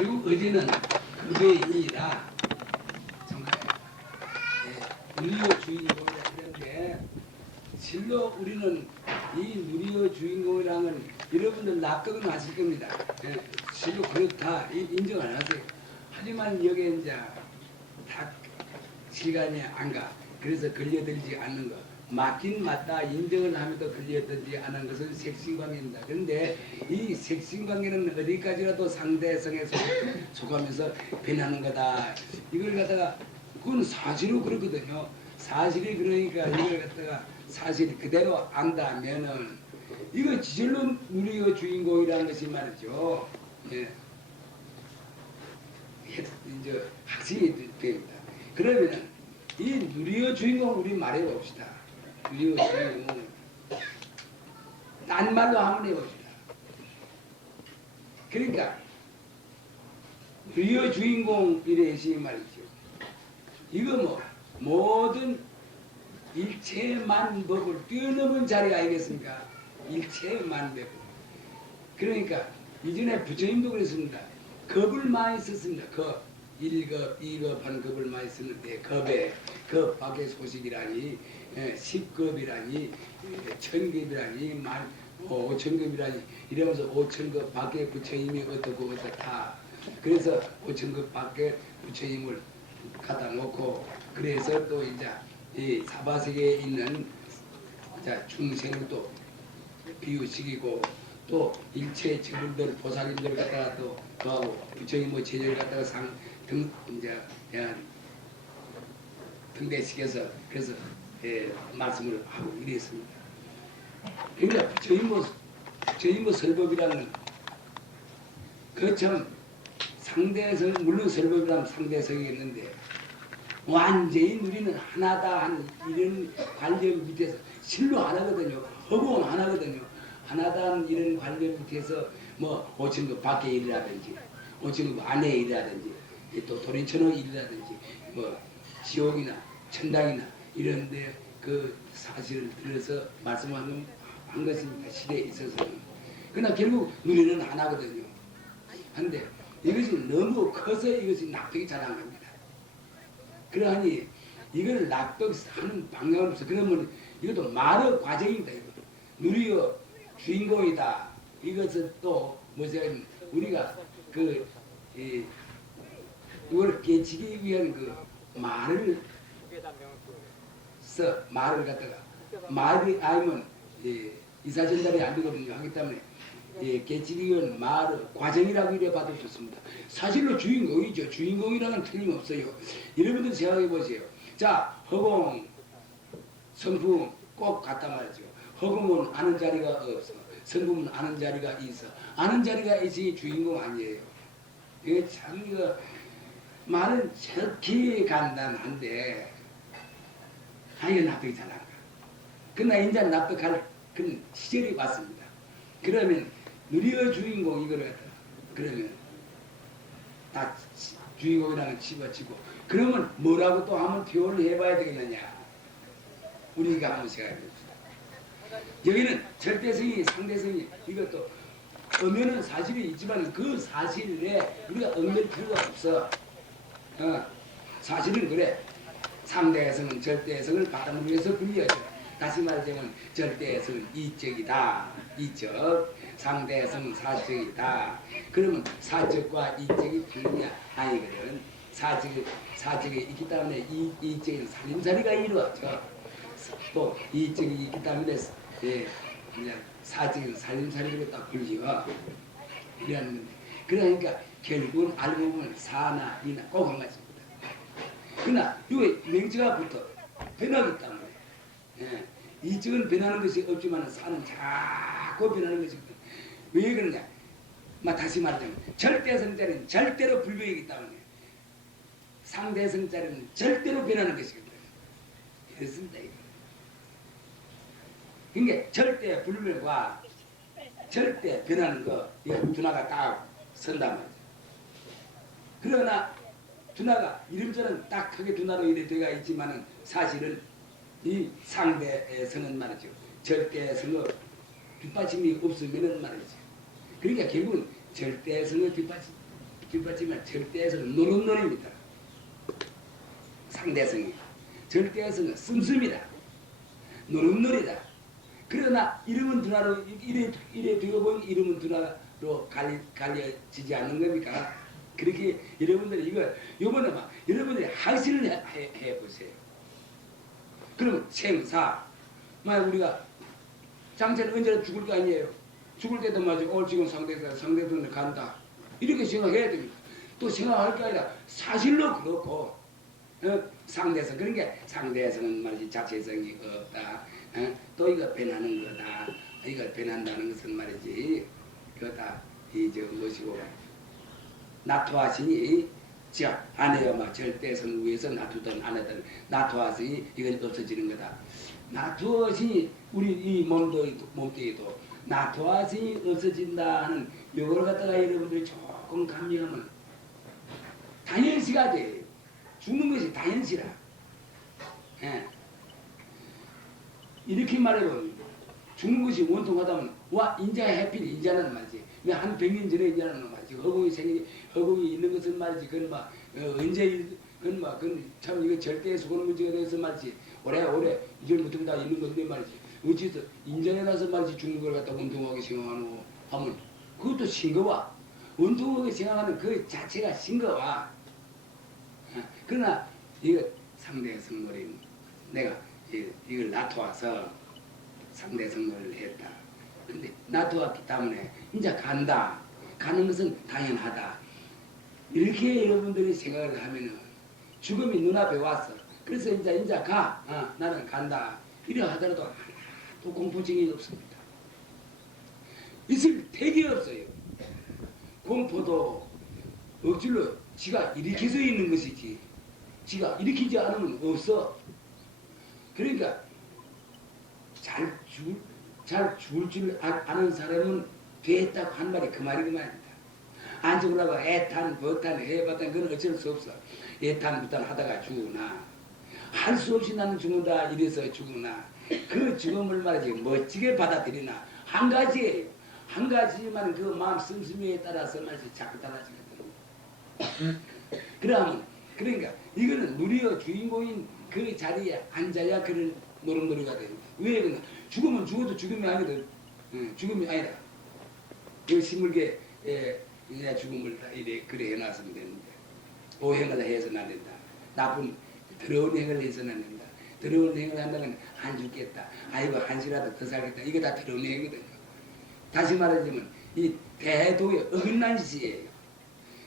결국 의지는 그배이라 정말 누리의 주인공이라 그런데 실로 우리는 이 누리의 주인공이라는 여러분들 납득은 하실 겁니다. 실로 그렇다 인정을 하세요. 하지만 여기에 이제 다 시간이 안 가. 그래서 걸려들지 않는 것. 맞긴 맞다 인정을 하면도 걸려들지 않은 것은 색신관계입니다. 그런데 이 색신관계는 어디까지라도 상대성에 속하면서 변하는 거다. 이걸 갖다가 그건 사실로 그렇거든요. 사실이 그러니까 이걸 갖다가 사실 그대로 안다면은 이거 지절로 누리의 주인공이라는 것이 말이죠. 예. 이제 확신이 됩니다. 그러면은 이 누리의 주인공 우리 말해봅시다. 누리의 주인공 딴 말로 한번 해봅시다. 그러니까 누리의 주인공 이래시 말이죠. 이거 뭐 모든 일체만법을 뛰어넘은 자리 아니겠습니까? 일체만법. 그러니까 이전에 부처님도 그랬습니다. 겁을 많이 썼습니다. 겁. 1급, 2급 하는 겁을 많이 썼는데 겁에 겁 밖의 소식이라니 10급이라니 1000급이라니 5000급이라니 이러면서 5000급 밖에 부처님이 어떻고 어떻다. 그래서 5000급 밖에 부처님을 갖다 놓고 그래서 또 이제 이 사바세계에 있는 중생을 또 비유시키고 또 일체 친구들 보살님들 갖다가 또 하고 부처님의 제자를 갖다가 등대시켜서 그래서 말씀을 하고 이랬습니다. 그러니까 부처님의 설법이라는 그참 상대성 물론 설법이라면 상대성이겠는데 완전히 우리는 하나다 한 이런 관념 밑에서 실로 하나거든요. 허공 하나거든요. 하나단 이런 관념 밑에서 뭐 5층급 밖의 일이라든지 5층급 안의 일이라든지 또 도리천의 일이라든지 뭐 지옥이나 천당이나 이런데 그 사실을 들어서 말씀한 것입니다. 시대에 있어서는. 그러나 결국 우리는 하나거든요. 한데 이것이 너무 커서 이것이 납득이 잘 안 갑니다. 그러하니 이걸 납득하는 방향을 없어. 그러면 이것도 말의 과정입니다. 이거. 누리의 주인공이다. 이것은 또 뭐냐면 우리가 이걸 깨치기 위한 그 말을 말을 갖다가 말이 아니면 이사전달이 안 되거든요. 하기 때문에 깨치기 위한 말의 과정이라고 이래 봐도 좋습니다. 사실로 주인공이죠. 주인공이라는 틀림없어요. 여러분들 생각해 보세요. 자, 허공, 성품 꼭 같단 말이죠. 허공은 아는 자리가 없어. 성품은 아는 자리가 있어. 아는 자리가 있으니 주인공 아니에요. 이게 참 이거 말은 저렇게 간단한데 이게 납득이 잘 안 가. 그러나 이제 납득할 그런 시절이 왔습니다. 그러면 누리의 주인공 이거를 그러면 다 주인공이라는 집어치고 그러면 뭐라고 또 한번 표현을 해봐야 되겠느냐. 우리가 한번 생각해 봅시다. 여기는 절대성이 상대성이 이것도 엄연한 사실이 있지만 그 사실에 우리가 얽맬 필요가 없어. 사실은 그래. 상대성은 절대성을 바탕으로 해서 불리하죠. 다시 말하자면 절대성은 이적이다. 이적. 상대성은 사적이다. 그러면 사적과 이적이 틀리냐? 아니거든. 사적이 있기 때문에 이적인 살림살이가 이루어져. 또 이적이 있기 때문에 사적인 살림살이로 딱 불리워. 이라는 건데. 그러니까 결국은 알고 보면 사나 이나 꼭 한 가지입니다. 그러나 이거 명제가 붙어 변하기 때문에 이쪽은 변하는 것이 없지만 사는 자꾸 변하는 것이거든. 왜 그러냐? 다시 말하자면 절대성자리는 절대로 불변이기 때문에 상대성자리는 절대로 변하는 것이거든. 그렇습니다. 이거. 그러니까 절대 불변과 절대 변하는 거 이거 두나가 딱 선단 말이죠. 그러나 두나가 이름처럼 딱 크게 두나로 이래 되어 있지만은 사실은 이 상대성은 말이죠. 절대성의 뒷받침이 없으면은 말이죠. 그러니까 결국은 절대성의 뒷받침 뒷받침할 절대에서는 노릇노릇입니다. 상대성이. 절대에서는 씀씀이다. 노릇노릇이다. 그러나 이름은 두나로 이래 두고 보니 이름은 두나로 갈려지지 않는 겁니까? 그렇게 여러분들이 이걸 요번에 막 여러분들이 학습을 해보세요. 그러면 생사 만약 우리가 장체는 언제나 죽을 거 아니에요. 죽을 때도 맞아. 지금 상대편에 간다. 이렇게 생각해야 됩니다. 또 생각할 게 아니라 사실로 그렇고 상대성 그런 게 상대성은 말이지 자체성이 없다. 또 이거 변하는 거다. 이걸 변한다는 것은 말이지 그다 이저 무엇이고 나토하시니 자 안에요 막 절대성 위에서 놔두든 안 하든 나토하시니 이건 없어지는 거다. 나토하시니 우리 이 몸뚱이도 나토하시니 없어진다 하는 요걸 갖다가 여러분들이 조금 감명하면 당연시가 돼. 죽는 것이 당연시라. 예. 이렇게 말해보면 죽는 것이 원통하다면 와 인자 해필 인자는 말이지. 왜 한 100년 전에 인자는 말이지. 허공이 있는 것은 말이지. 그건 막 언제 그건 막 그건 참 이거 절대 수건 문제가 돼서 말이지. 오래 이전부터 다 있는 건데 말이지. 어찌서 인자에 나서 말이지 죽는 걸 갖다 원통하게 생각하노 하면 그것도 싱거워. 원통하게 생각하는 그 자체가 싱거워. 그러나 이거 상대성노래 내가 이걸 놔둬서 상대성노래를 했다. 근데 놔두었기 때문에 이제 간다. 가는 것은 당연하다. 이렇게 여러분들이 생각을 하면은 죽음이 눈앞에 왔어. 그래서 이제 가. 나는 간다. 이래 하더라도 하나도 공포증이 없습니다. 있을 택이 없어요. 공포도 억지로 지가 일으켜서 있는 것이지. 지가 일으키지 않으면 없어. 그러니까 잘 죽을 줄 아는 사람은 됐다고 한 말이 그 말입니다. 안 죽으려고 애탄, 버탄, 해봤단 그건 어쩔 수 없어. 애탄, 버탄 하다가 죽으나 할 수 없이 나는 죽는다 이래서 죽으나 그 죽음을 말이지 멋지게 받아들이나 한 가지예요. 한 가지만 그 마음 씀씀이에 따라서 말이지 자꾸 달라지거든요. 그러니까 이거는 누리어 주인공인 그 자리에 앉아야 그런 노릇노릇가 됩니다. 왜 그러냐? 죽으면 죽어도 죽음이 아니거든. 죽음이 아니라. 그 식물계 그냥 죽음을 다 이래 그래 해놨으면 되는데 오행을 해서는 안 된다. 나쁜 더러운 행을 해서는 안 된다. 더러운 행을 한다면 안 죽겠다. 아이고 한시라도 더 살겠다. 이거 다 더러운 행이거든요. 다시 말하자면 이 대도의 어긋난 짓이에요.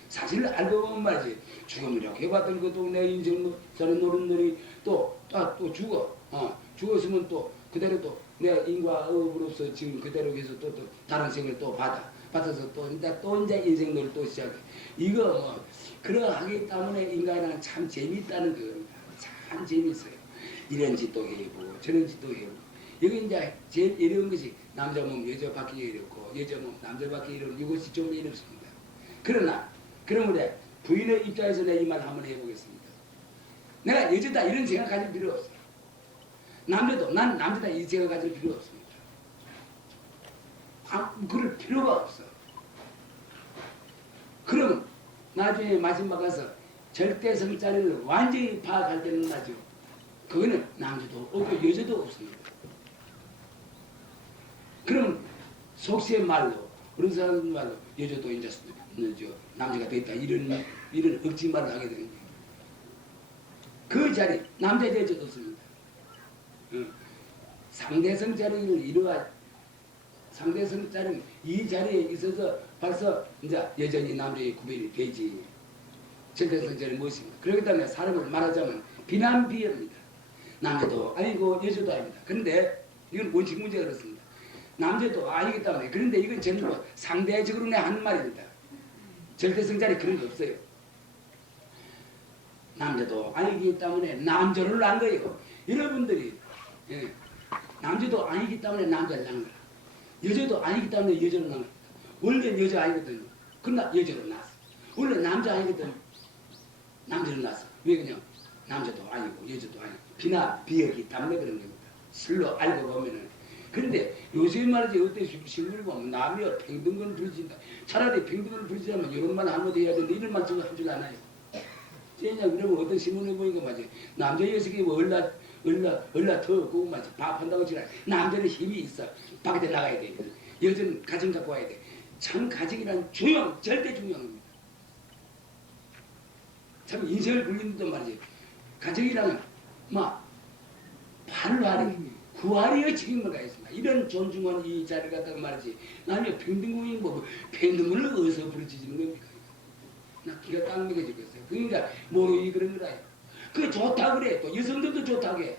사실 알고 보면 말이지 죽음이라고 해봤던 것도 내 인생 저는 노릇노릇 또 죽어. 죽었으면 또 그대로 또 내가 인과업으로서 지금 그대로 해서 또 다른 생을 또 받아서 또 이제 인생놀이 또 시작해. 이거 뭐 그러하기 때문에 인간이란 참 재미있다는 겁니다. 참 재미있어요. 이런 짓도 해보고 저런 짓도 해보고. 여기 이제 제일 어려운 것이 남자 몸 여자 받기 어렵고 여자 몸 남자 받기 어려운 이것이 좀 어렵습니다. 그러므로 부인의 입장에서 내 이 말 한번 해보겠습니다. 내가 여자다 이런 생각 가질 필요 없어요. 남자도 난 남자다 이 생각 가질 필요 없습니다. 그럴 필요가 없어. 그러면 나중에 마지막 가서 절대성자리를 완전히 파악할 때는 나죠. 그거는 남자도 없고 여자도 없습니다. 그럼 속시의 말로 그런 사람 말로 여자도 이제 남자가 됐다 이런 억지 말을 하게 되는 거예요. 그 자리 남자 여자도 없습니다. 상대성 자리를 이루어 상대성 자리는 이 자리에 있어서 벌써 이제 여전히 남자의 구별이 되지. 절대성 자리는 무엇입니까? 그렇기 때문에 사람을 말하자면 비난비입니다. 남자도 아니고 여자도 아닙니다. 그런데 이건 원칙 문제가 그렇습니다. 남자도 아니기 때문에 그런데 이건 전부 상대적으로 내 하는 말입니다. 절대성 자리 그런 거 없어요. 남자도 아니기 때문에 남자를 낳은 거예요. 여러분들이 남자도 아니기 때문에 남자를 낳은 거라. 여자도 아니기 때문에 여자를 낳은 거라. 원래 여자 아니거든요. 그러나 여자로 낳았어. 원래 남자 아니거든. 남자로 낳았어. 왜 그냥 남자도 아니고 여자도 아니고 비나 비역이 때문에 그런 겁니다. 실로 알고 보면은 그런데 요새 말이지 어떤 신문을 보면 남녀 평등을 부르진다. 차라리 평등을 부르지라면 이런 말 한마디 해야 되는데 이런 말씀 한 줄 아나요? 쟤냐 그러면 어떤 신문을 보니까 맞지 남자 녀석이 뭐 얼라 더 그거 맞지 밥한다고 지라 남자는 힘이 있어 밖에 나가야 돼. 여자는 가정 갖고 와야 돼. 참 가정이란 중요한 절대 중요합니다. 참 인생을 굴리는데 말이지 가정이라는 막 발활이 구하리의 책임을 가했습니다. 이런 존중한 이 자리를 갖다가 말이지 남녀 평등공이 뭐 평등을 어디서 부르짖는 겁니까? 나 기가 딱 먹여지겠어요. 그러니까 모르니 그런 거라요. 그게 좋다 그래. 또 여성들도 좋다고 해.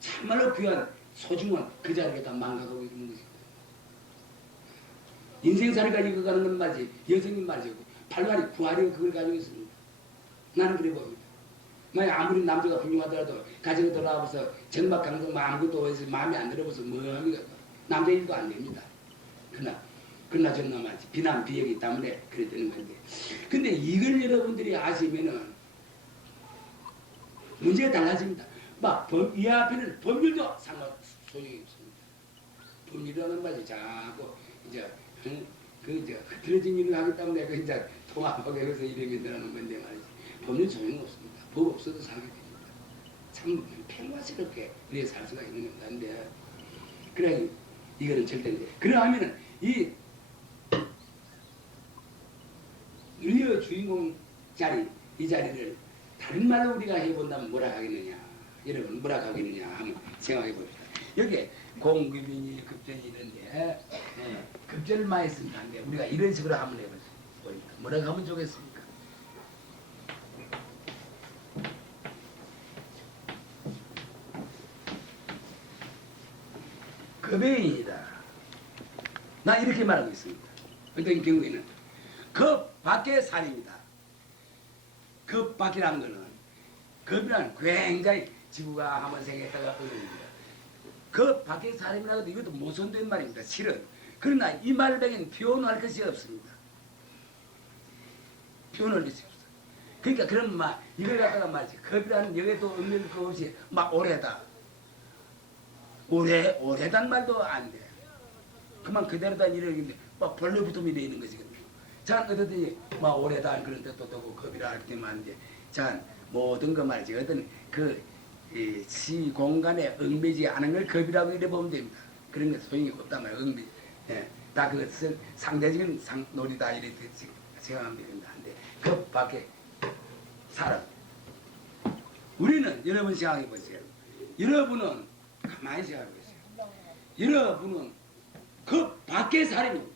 참말로 귀한 소중한 그 자리가 다 망가가고 있는 것입니다. 인생살이가 이어가는 건 말이지 여성이 말이죠. 발발이 구하리가 그걸 가지고 있습니다. 나는 그래 봅니다. 아무리 남자가 훌륭하더라도 가정에 돌아와서 정박강성 아무것도 해서 마음에 안 들어봐서 뭐합니까? 남자 일도 안 됩니다. 그러나 저는 말이지 비난 비역이 때문에 그래 되는 건데 근데 이걸 여러분들이 아시면은 문제가 달라집니다. 이 앞에는 법률도 소용이 없습니다. 법률이라는 말이 자꾸 이제 흐트러진 일을 하기 때문에 이제 통합하고 해서 이러면 되는 건데 말이지 법률 소용이 없습니다. 법 없어도 살게 됩니다. 참 평화스럽게 우리가 살 수가 있는 건데 그래 이거는 절대인데 그러하면은 이 우리의 주인공 자리 이 자리를 다른 말로 우리가 해본다면 뭐라 하겠느냐 여러분 뭐라 하겠느냐 한번 생각해 봅시다. 여기 공급이니 급전이 이런데 급전을 많이 쓰면 안 돼. 우리가 이런 식으로 한번 해보니까 뭐라고 하면 좋겠습니까? 급행이다. 나 이렇게 말하고 있습니다. 어떤 경우에는 급 밖의 살입니다. 급 밖이라는 거는 급이란 굉장히 지구가 한번 생겼다가 어려웁니다. 급 밖의 사람이라고 해도 이것도 모순된 말입니다. 실은. 그러나 이 말에는 표현할 것이 없습니다. 표현할 것이 없어. 그러니까 그런 말 이걸 갖다가 말이지 급이라는 여기도 없는 것 없이 막 오래다. 오래단 말도 안 돼. 그만 그대로다 이러는데 막 벌레부터 이래 있는 것이거든요. 자 어떻든지 막 오래다 그런 뜻도 되고 급이라 할 때만 하는데 자 모든 거 말이지 어떤 시 공간에 얽매지 않은 걸 급이라고 이래 보면 됩니다. 그런 게 소용이 없단 말이에요. 얽매. 예. 다 그것은 상대적인 논리다 이래 생각하면 됩니다. 근데 급 밖에 사람. 우리는 여러분 생각해 보세요. 여러분은 가만히 생각해 보세요. 여러분은 급 밖의 사람입니다.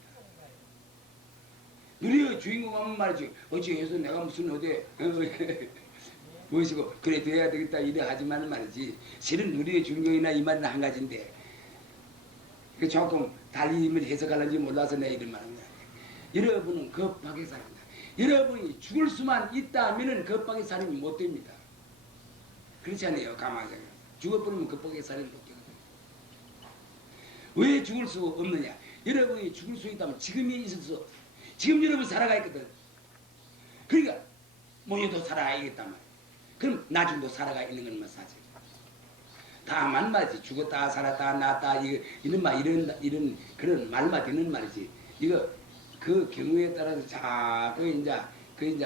우리의 주인공 하면 말이지 어찌해서 내가 무슨 어디 무엇이고 그래 돼야 되겠다 이래 하지만 말이지 실은 우리의 주인공이나 이 말은 한 가지인데 조금 달리 해석하는지 몰라서 내가 이런 말합니다. 여러분은 급 밖의 사람입니다. 여러분이 죽을 수만 있다면은 급 밖의 사람이 못 됩니다. 그렇지 않아요? 가만히 생각해. 죽어버리면 급 밖의 사람이 못 되거든요. 왜 죽을 수 없느냐? 여러분이 죽을 수 있다면 지금이 있을 수 없어요. 지금 여러분 살아가 있거든. 그러니까 모여도 살아가야겠단 말이야. 그럼 나중도 살아가 있는 것만 사실. 다만 말이지 죽었다 살았다 낳았다 이런 그런 말만 되는 말이지. 이거 그 경우에 따라서 자꾸 이제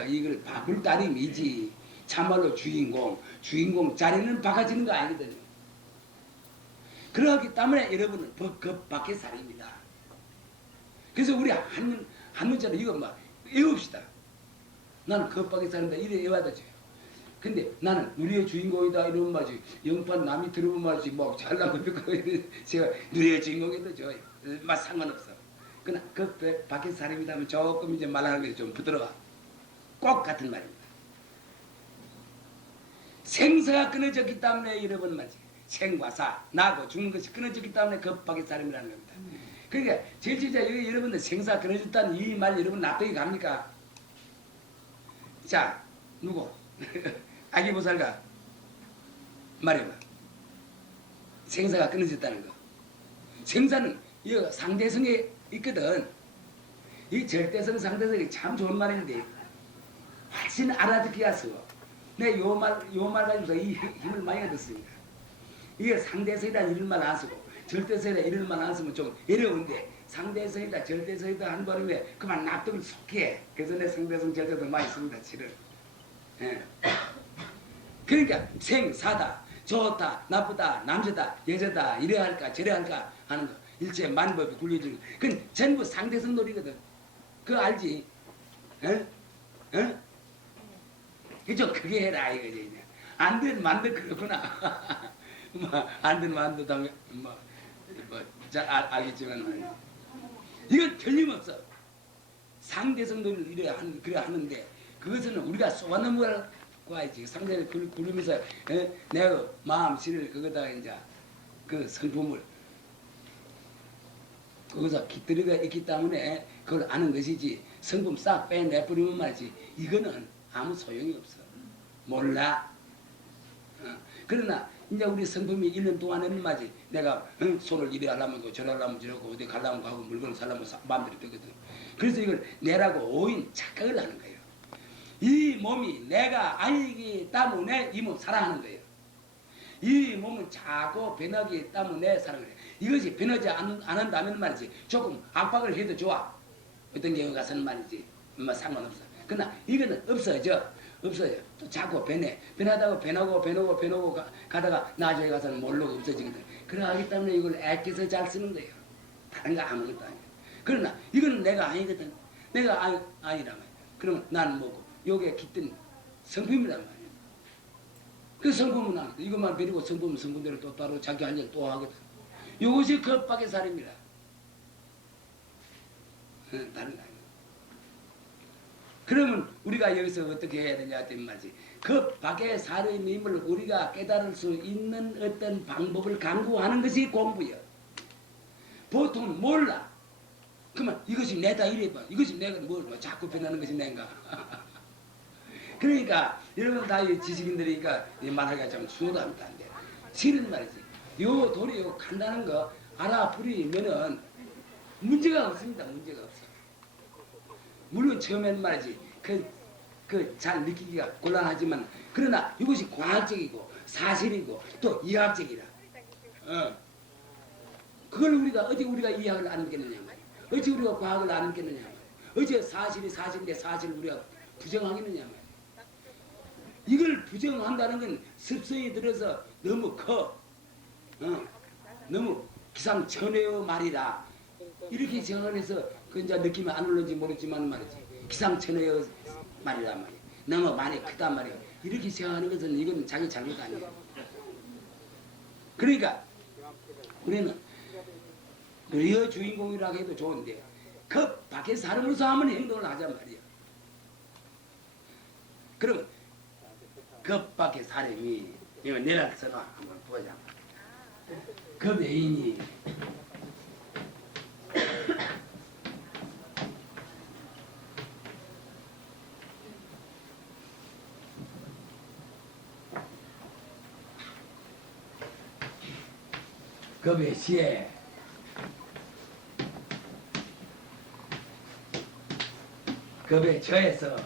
이걸 바꿀 따름이지. 참말로 주인공 자리는 바꿔지는 거 아니거든요. 그렇기 때문에 여러분은 그 밖의 사람입니다. 그래서 우리 한 문자로 이거 막 외웁시다. 나는 그 밖의 사람이다 이래 외워야 죠. 근데 나는 우리의 주인공이다 이러면 말이지 영판 남이 들으면 말이지 뭐 잘난 거 뵙고 제가 우리의 주인공이다 저 막 상관없어. 그러나 그 밖의 사람이다 하면 조금 이제 말하는 게 좀 부드러워. 꼭 같은 말입니다. 생사가 끊어졌기 때문에 여러분 말이지 생과 사 나고 죽는 것이 끊어졌기 때문에 그 밖의 사람이라는 겁니다. 그러니까 제일 진짜 여러분들 생사가 끊어졌다는 이 말 여러분 납득이 갑니까? 자 누구? 아기보살가 말해봐. 생사가 끊어졌다는 거. 생사는 이 상대성에 있거든. 이 절대성 상대성이 참 좋은 말인데 훨씬 알아듣기 하서 내 요 말 가지고서 이 힘을 많이 얻었습니다. 이게 상대성이라는 이런 말 안 쓰고 절대서에다 이럴 만안 쓰면 좀 어려운데 상대성이다 절대성이다 한 번에 그만 납득을 속해. 그래서 내 상대성 절대성 많이 씁니다 실은. 예. 그러니까 생사다 좋다 나쁘다 남자다 여자다 이래야 할까 저래야 할까 하는 거 일체 만법이 굴려주는 거 그건 전부 상대성 놀이거든. 그거 알지? 어? 어? 그죠? 그게 해라 이거지. 안 되면 만들 그렇구나. 안 되면 만들 당연 잘 알겠지만 말이야. 이건 틀림없어. 상대성 놀이를 그래 하는데 그것은 우리가 쏘아넘어가고 해야지. 상대를 굴리면서 내 마음 실을 그거다가 이제 그 성품을 거기서 깃들이가 있기 때문에 그걸 아는 것이지 성품 싹 빼내버리면 말이지 이거는 아무 소용이 없어. 몰라. 그러나 이제 우리 성품이 있는 동안에는 말이지 내가 손을 이래 하려면 저래 하려면 저러고 어디 가려면 가고 물건을 사려면 마음대로 되거든. 그래서 이걸 내라고 오인 착각을 하는 거예요. 이 몸이 내가 아니기 때문에 이 몸 사랑하는 거예요. 이 몸은 자꾸 변하기 때문에 사랑을 해요. 이것이 변하지 않는다면 말이지 조금 압박을 해도 좋아. 어떤 경우 가서는 말이지 뭐 상관없어. 그러나 이거는 없어져. 또 자꾸 변하다가 변하고 가다가 나중에 가서는 모르고 없어지거든. 그러기 때문에 이걸 애껴서 잘 쓰는 거예요. 다른 거 아무것도 아니야. 그러나 이거는 내가 아니거든. 내가 아니란 말이야. 그러면 나는 뭐고 요게 깃든 성품이란 말이야. 그 성품은 아니다. 이것만 버리고 성품은 성품대로 또 따로 자기 할 일 또 하거든. 이것이 겁박의 살입니다. 다른 거 아니야. 그러면 우리가 여기서 어떻게 해야 되냐 하면 말이지. 겁박의 살임임을 우리가 깨달을 수 있는 어떤 방법을 강구하는 것이 공부야. 보통은 몰라. 그러면 이것이 내다 이래봐. 이것이 내가 뭘 자꾸 변하는 것이 내인가. 그러니까 여러분 다 지식인들이니까 말하기가 좀 수고합니다. 실은 말이지. 요 도리 요 간단한 거 알아버리면은 문제가 없습니다. 문제가 없어. 물론 처음에는 말이지 잘 느끼기가 곤란하지만 그러나 이것이 과학적이고 사실이고 또 이학적이라. 그걸 어디 우리가 이학을 안 겠느냐 말이야. 어찌 우리가 과학을 안 겠느냐 말이야. 어찌 사실이 사실인데 사실을 우리가 부정하겠느냐 말이야. 이걸 부정한다는 건 습성이 들어서 너무 커. 너무 기상천외의 말이라. 이렇게 정언해서 그 이제 느낌이 안 올는지 모르지만 말이지. 기상천외의 말이란 말이야. 너무 많이 크단 말이야. 이렇게 생각하는 것은 이건 자기 잘못 아니에요. 그러니까 우리는 그리어 주인공이라고 해도 좋은데 그 밖에 사람으로서 한번 행동을 하잔 말이야. 그러면 그 밖에 사람이 이거 내려서 한번 보자. 그 외인이 급의 시에 급의 저에서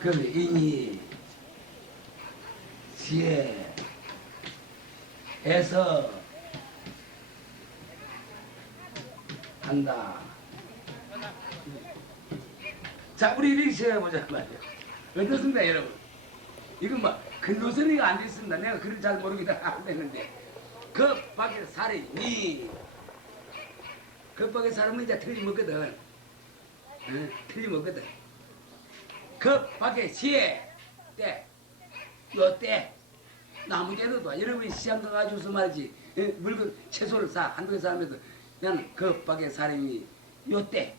급의 인이 시에에서 한다. 자, 우리 이렇게 시작해보자 말이야. 어떻습니까, 여러분? 이건 뭐, 근로선이가 안 돼 있습니다. 내가 글을 잘 모르기 때문에 안 되는데. 그 밖에 사람이, 그 밖에 사람은 이제 틀림없거든. 틀림없거든. 그 밖에 시에, 때, 요 때, 나무 때도 봐. 여러분이 시장 가가지고서 말이지. 물건, 채소를 한두 개 사면서 나는 그 밖에 사람이 요 때,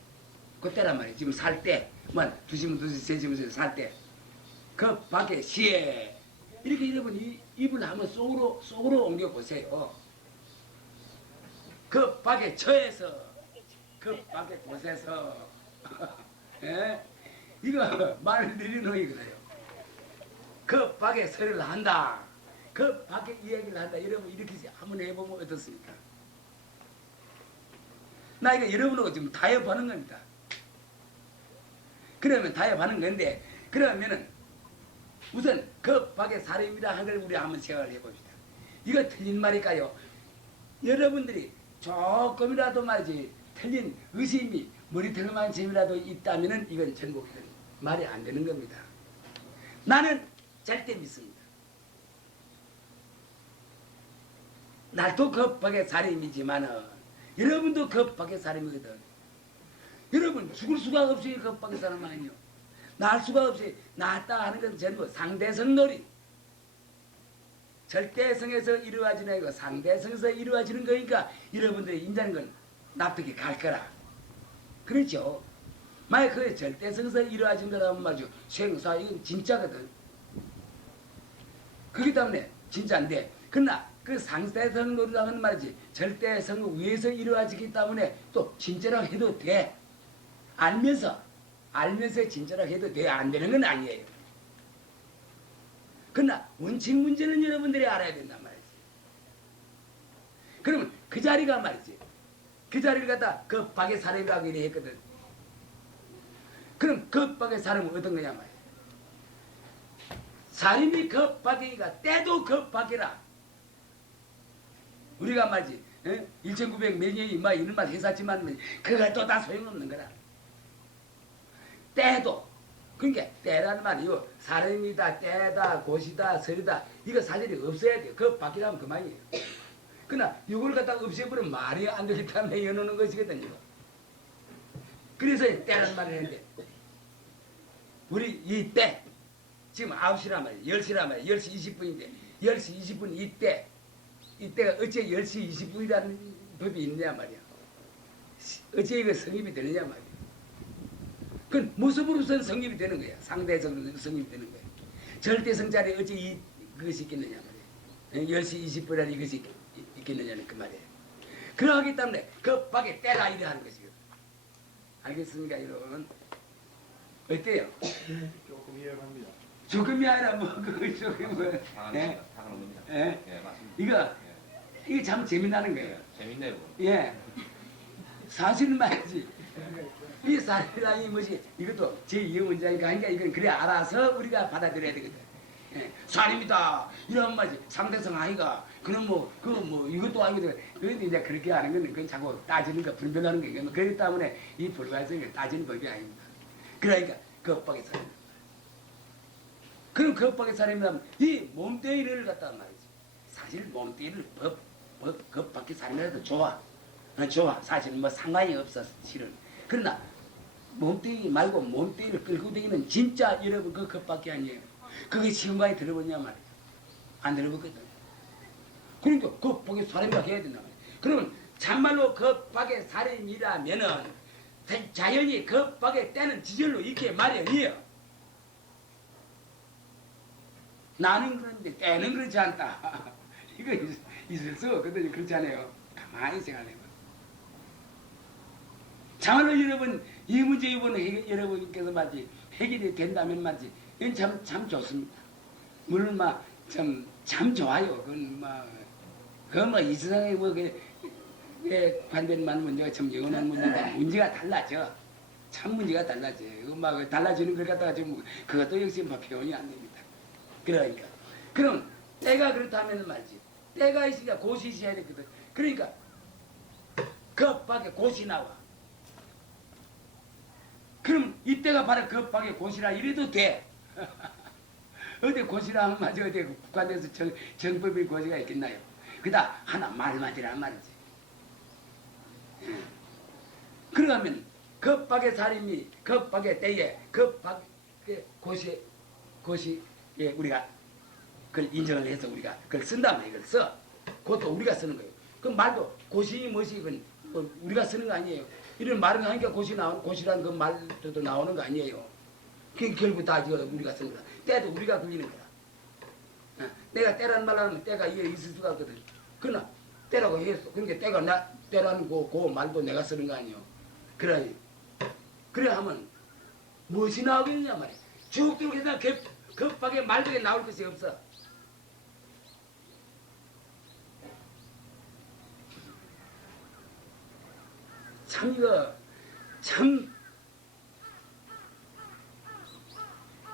그때란 말이야. 지금 살 때, 뭐, 2시면 2시, 3시면 살 때. 그 밖에 시에. 이렇게 여러분 입을 한번 속으로 옮겨보세요. 그 밖에 처에서, 그 밖에 곳에서. 예? 이거 말을 내려놓은 거예요. 그 밖에 소리를 한다. 그 밖에 이야기를 한다. 여러분 이렇게 한번 해보면 어떻습니까? 나 이거 여러분하고 지금 타협하는 겁니다. 그러면 타협하는 건데, 그러면은 우선 급하게 사람이라 한 걸 우리 한번 생각을 해봅시다. 이거 틀린 말일까요? 여러분들이 조금이라도 말이지 틀린 의심이 머리털만 점이라도 있다면은 이건 전부 말이 안 되는 겁니다. 나는 절대 믿습니다. 나도 급하게 사람이지만은 여러분도 급하게 사람이거든. 여러분 죽을 수가 없이 급하게 사람 아니요. 날 수가 없이 낫다 하는 건 전부 상대성 놀이. 절대성에서 이루어지는 거 상대성에서 이루어지는 거니까 여러분들이 인자는 건 납득이 갈 거라. 그렇죠? 만약 그게 절대성에서 이루어진 거라면 말이죠. 생사 이건 진짜거든. 그렇기 때문에 진짜인데, 그러나 그 상대성 놀이라는 말이지 절대성 위에서 이루어지기 때문에 또 진짜라고 해도 돼. 알면서 진짜라고 해도 돼. 안 되는 건 아니에요. 그러나 원칙 문제는 여러분들이 알아야 된단 말이지. 그러면 그 자리가 말이지, 그 자리를 갖다 급하게 사람이라고 이래 했거든. 그럼 급하게 사람은 어떤 거냐 말이야. 사람이 급하게가 때도 급하게라. 우리가 말이지 1900 몇 년이 막 이런 말 했었지만 그거 또 다 소용없는 거라. 때도, 그러니까 때라는 말이요, 사람이다, 때다, 곳이다, 설이다, 이거 사실이 없어야 돼요. 급하게라면 그만이에요. 그러나 이걸 갖다 없애버리면 말이 안 되기 때문에 여놓는 것이거든요. 그래서 때라는 말을 했는데, 우리 이 때 지금 9시란 말이에요. 10시란 말이에요. 10시 20분인데 10시 20분 이때가 어째 10시 20분이라는 법이 있느냐 말이야. 어째 이거 성립이 되느냐 말이야. 그건 모습으로서는 성립이 되는 거야. 상대적으로 성립이 되는 거야. 절대성 자리에 어째 그것이 있겠느냐 말이야. 10시 20분이라는 이것이 있겠느냐는 그 말이에요. 그러기 때문에 급하게 때라 이래 하는 것이거든. 알겠습니까 여러분? 어때요? 조금 이해갑니다. 조금이 아니라 뭐 그거 조금 뭐. 당합니다. 당합니다. 예? 예, 맞습니다. 이거 참 재미나는 거예요. 재밌네요. 예. 사실은 말이지. 이 사실이라는 것이 이것도 제2의 원자니까 하니까 이건 그래 알아서 우리가 받아들여야 되거든. 예. 사람이다. 이런 말이지. 상대성 아이가. 그럼 이것도 아니거든. 그런데 이제 그렇게 하는 건 그건 자꾸 따지는 거, 분별하는 거. 이거 그렇기 때문에 이 불가에서 따지는 법이 아닙니다. 그러니까 급하게 사람. 그럼 급하게 사람이라면 이 몸뚱이를 갖다 말이지. 사실 몸뚱이를 급하게 사람이라도 좋아. 좋아. 사실은 뭐 상관이 없어 실은. 그러나 몸뚱이 말고 몸뚱이를 끌고 다니는 진짜 여러분 그 급밖에 아니에요. 그게 시험관에 들어보냐 말이야. 안 들어보거든. 그러니까 급하게 사람이라 해야 된다 말이야. 그러면 참말로 급하게 사람이라면은 자연히 급하게 때는 지절로 있게 마련이에요. 나는 그런데 때는 그렇지 않다. 이거 있을 수 없거든요. 그렇지 않아요. 가만히 생각해봐. 참말로 여러분 이 문제 이번에 여러분께서 말이지 해결이 된다면 말이지 이건 참 좋습니다. 물론 참 좋아요. 그건 이 세상에 관대만 문제가 참 영원한 문제인데 문제가 달라져. 참 문제가 달라져. 달라지는 걸 갖다가 지금 그것도 역시 표현이 안 됩니다. 그러니까 그럼 때가 그렇다면 말이지 때가 있으니까 곳이 있어야 되거든. 그러니까 급하게 곳이 나와. 그럼 이때가 바로 급하게 곳이라 이래도 돼. 어디 곳이라 하면 맞아. 어디 국가에서 정법의 곳이가 있겠나요? 그다 하나 말맞이란 말이지. 그러면 급하게 사람이 급하게 때에 급하게 곳이 예, 우리가 그걸 인정을 해서 우리가 그걸 쓴다면 이걸 써. 그것도 우리가 쓰는 거예요. 그 말도 곳이 무엇이 이건 우리가 쓰는 거 아니에요. 이런 말을 하니까 곳이라는 그 말도 나오는 거 아니에요. 그 결국 다 우리가 쓰는 거라. 때도 우리가 그리는 거라. 내가 때라는 말 하면 때가 이해 있을 수가 없거든. 그러나 때라고 했어. 그러니까 때라는 그 말도 내가 쓰는 거 아니에요. 그래 하면 무엇이 나오겠냐 말이야. 죽도록 해서 급하게 말도 나올 것이 없어. 참 이거 참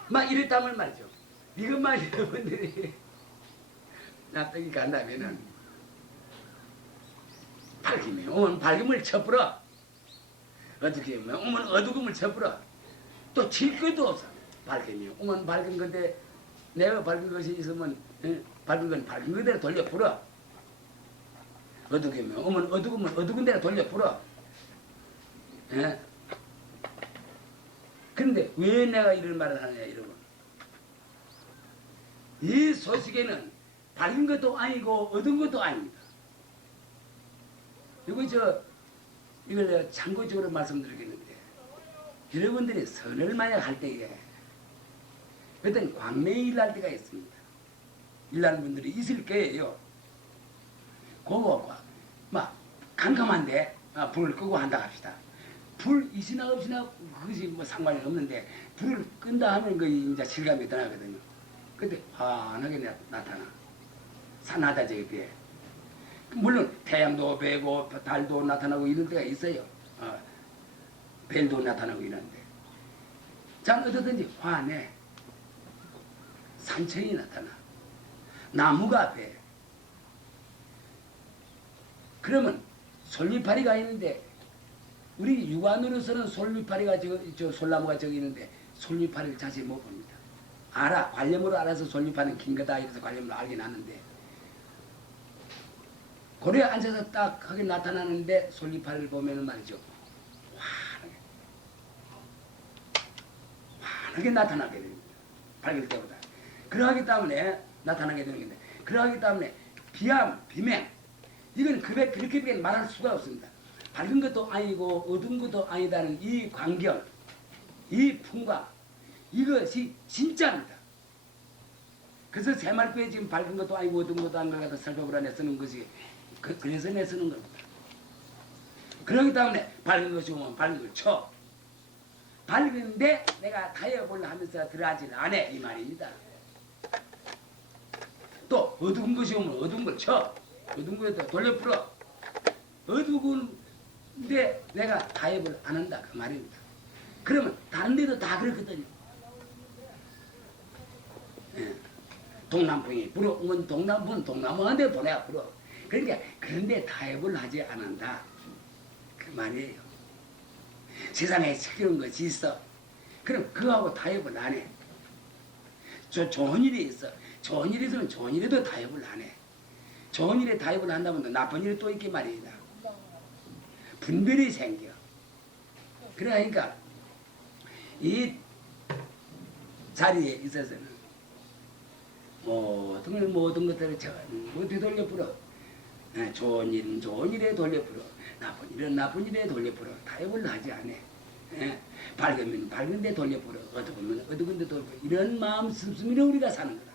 막 이랬다면 말이죠. 이것만 여러분들이 납득이 간다면은 밝힘이 오면 밝음을 쳐불어. 어떻게 하면 오면 어두움을 쳐불어. 또 칠 것도 없어. 밝힘이 오면 밝은 건데 내가 밝은 것이 있으면 밝은 건 밝은 그대로 돌려 불어. 어떻게 하면 오면 어두움은 어두운 대로 돌려 불어. 예? 그런데 왜 내가 이런 말을 하느냐 여러분. 이 소식에는 밝은 것도 아니고 어두운 것도 아닙니다. 이걸 내가 참고적으로 말씀드리겠는데 여러분들이 선을 만약 할 때에 어떤 광명이 일날 때가 있습니다. 일하는 분들이 있을 거예요. 그거 막 깜깜한데 불을 끄고 한다 합시다. 불 있으나 없으나 그것이 뭐 상관이 없는데 불을 끈다 하면 그 이제 실감이 떠나거든요. 근데 환하게 나타나. 산하다 저기에. 물론 태양도 배고 달도 나타나고 이런 때가 있어요. 벨도 나타나고 이러는데. 자 어떻든지 환해. 산천이 나타나. 나무가 배. 그러면 솔잎파리가 있는데 우리 육안으로서는 솔잎파리가 저 솔나무가 저기 있는데 솔잎파리를 자세히 못 봅니다. 알아. 관념으로 알아서 솔잎파리는 긴 거다 이래서 관념으로 알긴 하는데 고래에 앉아서 딱 하게 나타나는데 솔잎파리를 보면은 말이죠. 환하게 나타나게 됩니다. 밝을 때보다. 그러하기 때문에 나타나게 되는 건데 그러하기 때문에 비암, 비맹 이건 그렇게 말할 수가 없습니다. 밝은 것도 아니고 어두운 것도 아니다는 이 광경, 이 풍광 이것이 진짜입니다. 그래서 새말구에 지금 밝은 것도 아니고 어두운 것도 아닌 것 같아 살펴보라 내 쓰는 것이 그래서 내 쓰는 겁니다. 그렇기 때문에 밝은 것이 오면 밝은 걸 쳐. 밝은데 내가 타협을 하면서 들어가지는 않아 이 말입니다. 또 어두운 것이 오면 어두운 걸 쳐. 어두운 거에다 돌려 풀어. 어두운데 내가 타협을 안 한다 그 말입니다. 그러면 다른 데도 다 그렇거든요. 예. 동남풍이 불어오면 동남풍은 동남한테 보내야 불어. 그러니까 그런데 타협을 하지 않는다 그 말이에요. 세상에 시끄러운 것이 있어. 그럼 그거하고 타협을 안 해. 좋은 일이 있어. 좋은 일이 있으면 좋은 일에도 타협을 안 해. 좋은 일에 타협을 한다면 나쁜 일이 또 있게 말입니다. 분별이 생겨. 그러니까 이 자리에 있어서는 모든 것들을 전부 돌려 풀어. 좋은 일은 좋은 일에 돌려 풀어. 나쁜 일은 나쁜 일에 돌려 풀어. 타협을 하지 않아. 밝으면 밝은 데 돌려 풀어. 어두우면 어두운 데 돌려 풀어. 이런 마음 씀씀이로 우리가 사는 거다.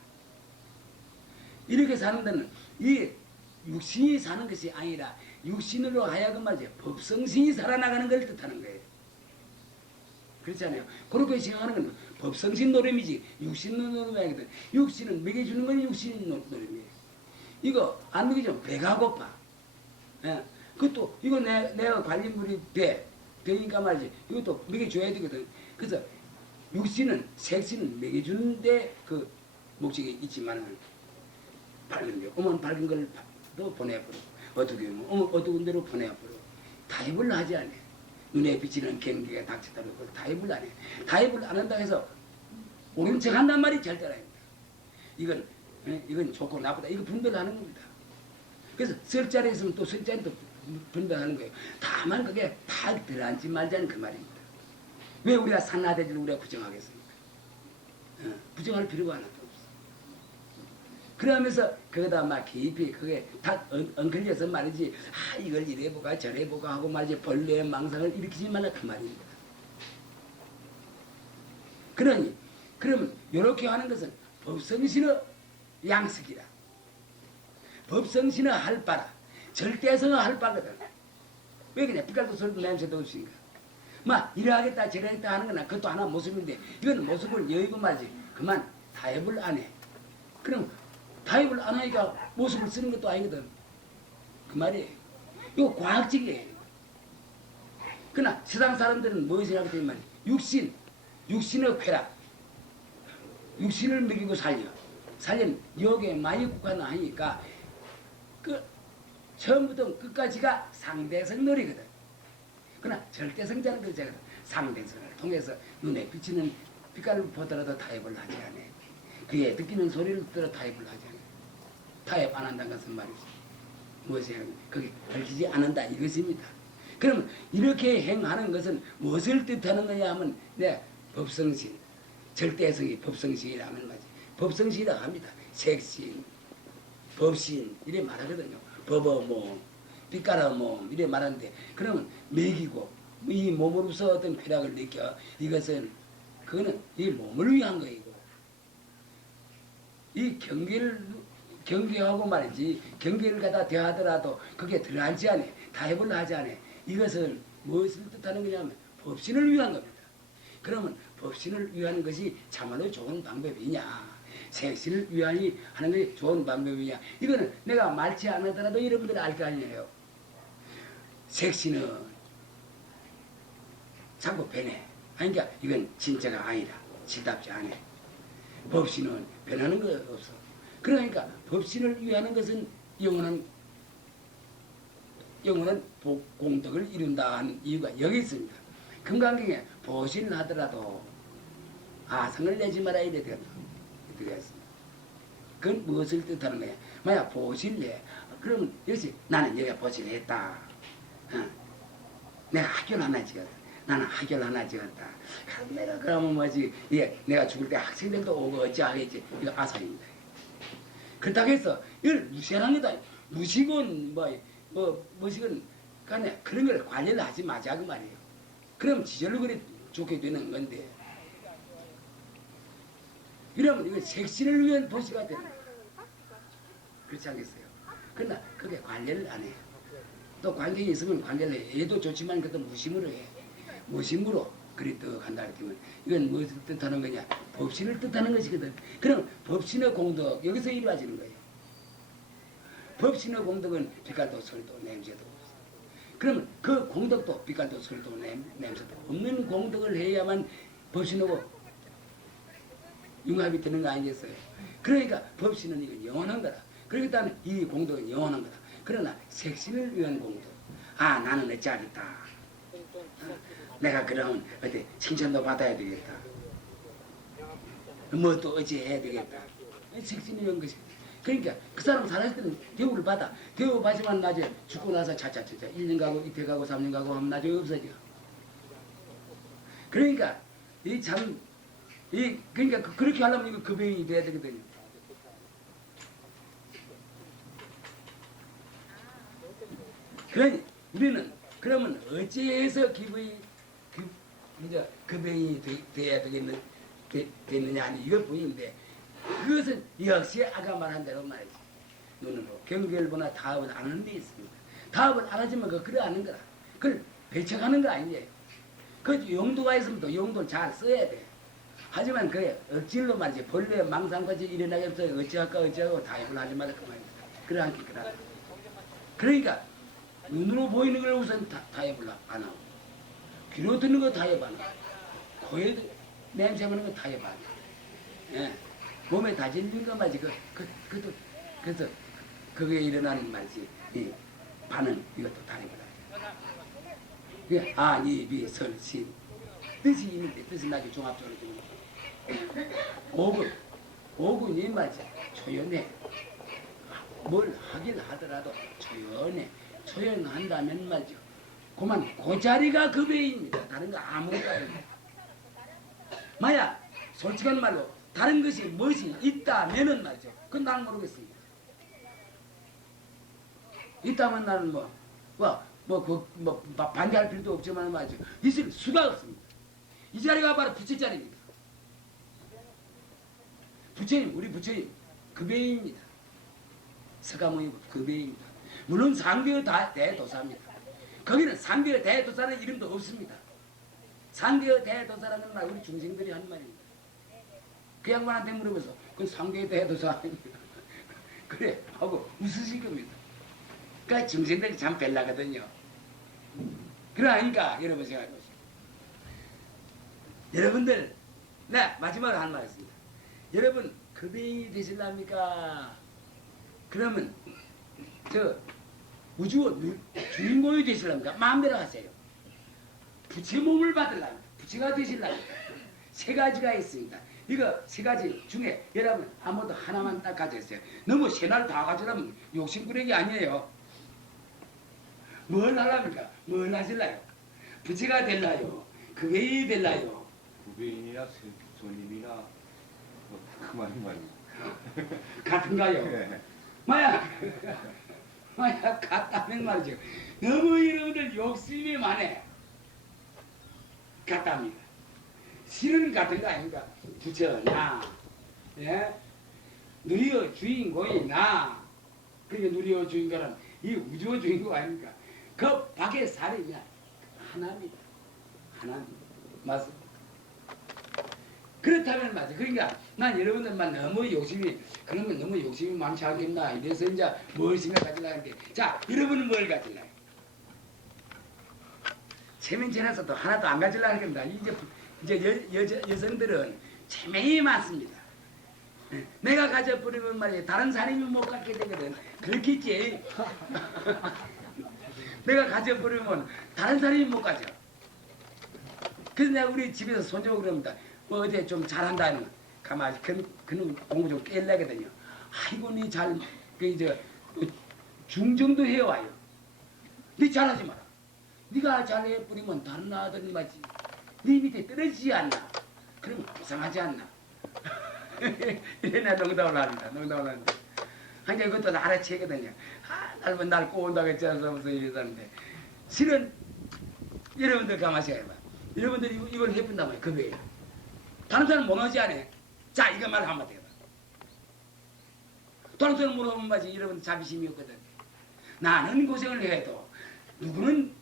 이렇게 사는 데는 이 육신이 사는 것이 아니라 육신으로 하여금 말이죠. 법성신이 살아나가는 걸 뜻하는 거예요. 그렇잖아요. 그렇게 생각하는 건 법성신 노름이지 육신 노름이 아니거든. 육신은 먹여주는 건 육신 노름이에요. 이거 안 먹이죠. 배가 고파. 그것도 이거 내가 관리물이 배니까 말이지. 이것도 먹여줘야 되거든. 그래서 육신은 색신은 먹여주는데 그 목적이 있지만은 밝은 데 오면 밝은 걸도 보내버려. 어떻게 하면 오면 어두운 데로 보내버려. 타협을 하지 않아. 눈에 비치는 경계가 닥치도록 타협을 안 해. 타협을 안 한다고 해서 옳은 척 한단 말이 절대 아닙니다. 이건 좋고 나쁘다. 이거 분별하는 겁니다. 그래서 설 자리에 있으면 또 설 자리도 분별하는 거예요. 다만 그게 다 들어앉지 말자는 그 말입니다. 왜 우리가 산나대지를 우리가 부정하겠습니까? 부정할 필요가 하나도 없어. 그러면서 거기다 막 깊이 그게 다 엉클려서 말이지. 이걸 이래보가 저래보가 하고 말이지. 벌레 망상을 일으키지 말라 그 말입니다. 그러면 이렇게 하는 것은 법성신의 양식이라. 법성신의 할 바라. 절대성의 할 바거든. 왜 그래? 빛깔도 소리도 냄새도 없으니까. 막 이래야겠다 저래야겠다 하는 거나 그것도 하나 모습인데 이건 모습을 여의고 말이지. 그만 타협을 안 해. 그럼 타협을 안 하니까 모습을 쓰는 것도 아니거든. 그 말이에요. 이거 과학적이에요. 그러나 세상 사람들은 무엇이라고 되면 육신의 쾌락, 육신을 먹이고 살려는 여기에 많이 국한하니까 그 처음부터 끝까지가 상대성 놀이거든. 그러나 절대성자는 그렇지 않거든. 상대성을 통해서 눈에 비치는 빛깔을 보더라도 타협을 하지 않아. 귀에 듣기는 소리를 들어 타협을 하지 않아. 타협 안 한다는 것은 말이지. 무엇이 거기 밝히지 않는다 이것입니다. 그러면 이렇게 행하는 것은 무엇을 뜻하는 거냐 하면 법성신, 절대성이 법성신이라면 말이지. 법성신이라고 합니다. 색신, 법신 이래 말하거든요. 법어몸, 빛깔어몸 이래 말하는데 그러면 먹이고 이 몸으로서 어떤 쾌락을 느껴 이것은 그거는 이 몸을 위한 거이고 이 경계하고 말이지 경계를 갖다 대하더라도 그게 들어앉지 않아. 타협을 하지 않아. 이것은 무엇을 뜻하는 거냐면 법신을 위한 겁니다. 그러면 법신을 위한 것이 참말로 좋은 방법이냐 색신을 위하니 하는 것이 좋은 방법이냐 이거는 내가 말치 않으더라도 여러분들 알 거 아니에요. 색신은 자꾸 변해. 그러니까 이건 진짜가 아니라 진답지 않아. 법신은 변하는 거 없어. 그러니까 법신을 위하는 것은 영원한 공덕을 이룬다 하는 이유가 여기 있습니다. 금강경에 보신을 하더라도 아성을 내지 마라 이래 되겠습니다. 그건 무엇을 뜻하는 거야? 만약 보신을 해. 그러면 역시 나는 여기가 보신을 했다. 내가 학교를 하나 지었다. 나는 학교를 하나 지었다. 내가 그러면 뭐지? 내가 죽을 때 학생들도 오고 어찌하겠지. 이거 아사입니다. 그렇다고 해서 이걸 무시하는 거다. 무시건 무시건 간에 그런 걸 관리를 하지 마자 그 말이에요. 그럼 지절로 그래 좋게 되는 건데. 이러면 이거 색신을 위한 도시가 되는 거예요. 그렇지 않겠어요? 그러나 그게 관리를 안 해요. 또 관계가 있으면 관계를 해. 얘도 좋지만 그것도 무심으로 해. 무심으로 그리 또 간다 그러면 이건 무엇을 뜻하는 거냐? 법신을 뜻하는 것이거든. 그럼 법신의 공덕 여기서 이루어지는 거예요. 법신의 공덕은 빛깔도 소리도 냄새도 없어. 그러면 그 공덕도 빛깔도 소리도 냄새도 없는 공덕을 해야만 법신하고 융합이 되는 거 아니겠어요? 그러니까 법신은 이건 영원한 거라. 그렇기 때문에 이 공덕은 영원한 거다. 그러나 색신을 위한 공덕. 아 나는 어찌하겠다. 내가 그러면 어때 칭찬도 받아야 되겠다. 뭐 또 어찌해야 되겠다. 색신을 위한 것이. 그러니까 그 사람 살았을 때는 대우를 받아. 대우 받지만 나중에 죽고 나서 차차차차 1년 가고 이틀 가고 3년 가고 하면 나중에 없어져. 그러니까 그러니까 그렇게 하려면 이거 급여인이 돼야 되거든요. 그러니 우리는 그러면 어찌해서 급여인이 돼야 되느냐 하니 이걸 보이는데 그것은 역시 아까 말한 대로 말이지. 눈으로 경계를 보나 타협을 안 하는 데 있습니다. 타협을 안 하지만 그래 하는 거라. 그걸 배척하는 거 아니에요. 그 용도가 있으면 또 용도를 잘 써야 돼. 하지만 그게 억지로 말이지 본래 망상까지 일어나게 해서 어찌하고 타협을 하지 말라 그 말입니다. 그래 않기 그러다. 그러니까 눈으로 보이는 걸 우선 타협을 안 하고 귀로 듣는 거 타협 안 하고 코에 냄새 맡는 거 타협 안 하고 예. 몸에 다질린 거 말이지 그래서 그게 일어나는 말이지 이 반응 이것도 타협을 하죠. 아니 비설신 뜻이 있는데 뜻은 나중에 종합적으로 주는 거예요. 오군이 말이지 초연해. 뭘 하긴 하더라도 초연한다면 말이죠. 그만 그 자리가 급여입니다. 다른 거 아무것도 아닙니다. 만약 솔직한 말로 다른 것이 무엇이 있다면은 말이죠. 그건 나는 모르겠습니다. 있다면 나는 반대할 필요도 없지만 말이죠. 있을 수가 없습니다. 이 자리가 바로 부처 자리입니다. 부처님, 우리 부처님 급여입니다. 서가모니 급여입니다. 물론 상대의 대도사입니다. 거기는 상대의 대도사는 이름도 없습니다. 상대의 대도사라는 말 우리 중생들이 하는 말입니다. 그 양반한테 물어봐서 그건 상대의 대도사 아닙니다. 그래 하고 웃으실 겁니다. 그러니까 중생들이 참 벨라거든요. 그러니까 여러분 생각해보세요. 여러분들 네 마지막으로 한 말 있습니다. 여러분 급이 되실랍니까? 그러면 저 우주 주인공이 되실랍니까? 마음대로 하세요. 부처 몸을 받으려면 부처가 되실랍니까? 세 가지가 있습니다. 이거 세 가지 중에 여러분 아무도 하나만 딱 가졌어요. 너무 세날 다 가지려면 욕심꾸러기 아니에요. 뭘 하랍니까? 뭘 하실라요? 부처가 될라요? 그게 될라요? 부배인이나 손님이나 그 말이죠. 같은가요? 네. 마야 같다는 말이죠. 너무 여러분들 욕심이 많아. 같답니다. 실은 같은 거 아닙니까? 부처 나, 예? 누리의 주인공이 나. 그러니까 누리의 주인공은 이 우주의 주인공 아닙니까? 그 밖에 살이냐 하나입니다. 하나입니다. 맞습니다. 그렇다면 맞아. 그러니까 난 여러분들만 너무 욕심이 그러면 너무 욕심이 많지 않겠나 이래서 이제 뭘 생각하지려 하는데 자 여러분은 뭘 가질라? 체면 지나서도 하나도 안 가질라 하는 겁니다. 이제 여성들은 체면이 많습니다. 내가 가져버리면 말이야 다른 사람이 못 갖게 되거든. 그렇겠지. 내가 가져버리면 다른 사람이 못 가져. 그래서 내가 우리 집에서 손주고 그럽니다. 뭐 어제 좀 잘한다는 가만히 그는 공부 좀 깰래거든요. 아이고 니 잘 중정도 해와요. 니 잘하지 마라. 니가 잘해 뿌리면 다른 아들이 맞지. 니 밑에 떨어지지 않나. 그러면 불쌍하지 않나. 이래 농담을 합니다. 농담을 하는데 한게 그것도 알아채거든요. 날 날 꼬운다고 했지 않습니까 이러는데 실은 여러분들 가만히 생각해봐. 여러분들이 이걸 해본다면 그거예요. 다른 사람 못 하지 않아요? 자, 이거 말 한마디 해봐. 다른 사람 못 하면 맞지. 여러분 자비심이 없거든. 나는 고생을 해도 누구는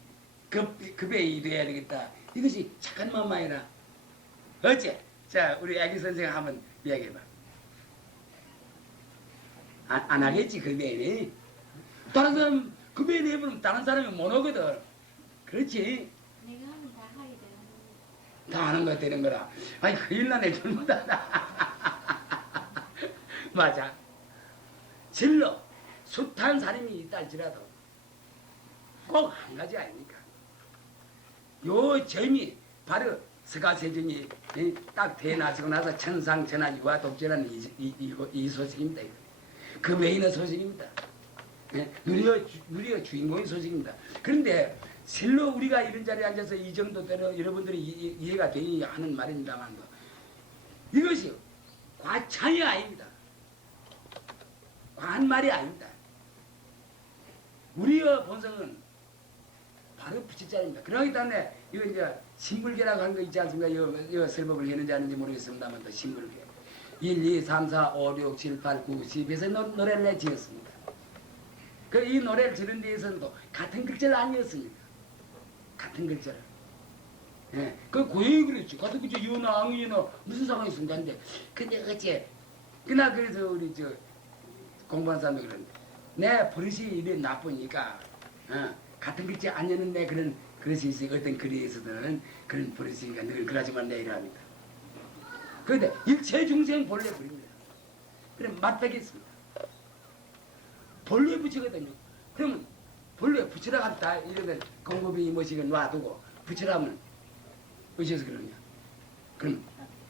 급에 일해야 되겠다. 이것이 착한 마음이라. 어째? 자, 우리 애기 선생 한번 이야기해봐. 안 하겠지, 급에. 다른 사람 급에 내버리면 다른 사람이 못 오거든. 그렇지? 내가 하면 다 하게 되는 거예요. 다 하는 거 되는 거라. 아니 큰일 나네 젊다. 맞아. 진로 숱한 사람이 있다 할지라도 꼭 한 가지 아닙니까? 요 점이 바로 서가세존이 딱 태어나시고 나서 천상천하 유아 독재라는 이 소식입니다. 그 외에는 소식입니다. 누리의 주인공의 소식입니다. 그런데 실로 우리가 이런 자리에 앉아서 이 정도대로 여러분들이 이해가 되어야 하는 말입니다만 이것이 과찬이 아닙니다. 과한 말이 아닙니다. 우리의 본성은 바로 부처자입니다. 그러기 때문에 이거 이제 신불계라고 하는 거 있지 않습니까? 이거 설법을 했는지 아닌지 모르겠습니다만 신불계 1, 2, 3, 4, 5, 6, 7, 8, 9, 10에서 노래를 내지었습니다. 그 이 노래를 지른 데에서는 또 같은 글자를 아니었습니다. 같은 글자를. 예, 그 고용이 그랬죠. 같은 글자 유나 앙유나 무슨 상관이 있습니까? 근데 어째 그날 그래서 우리 저 공부한 사람이 그러는데 내 버릇이 이래 나쁘니까 같은 글자 안 여는 내 그런 그릇이 있으니까 어떤 글에서는 그런 버릇이니까 늘 그러지만 내 이랍니다. 그런데 일체 중생 본래 버립니다. 그럼 맞배겠습니다. 본래 붙이거든요. 그러면 본래 붙이라 갔다 이러면 공급이 뭐시건 놔두고 붙이라 하면 어디서 그러냐? 그럼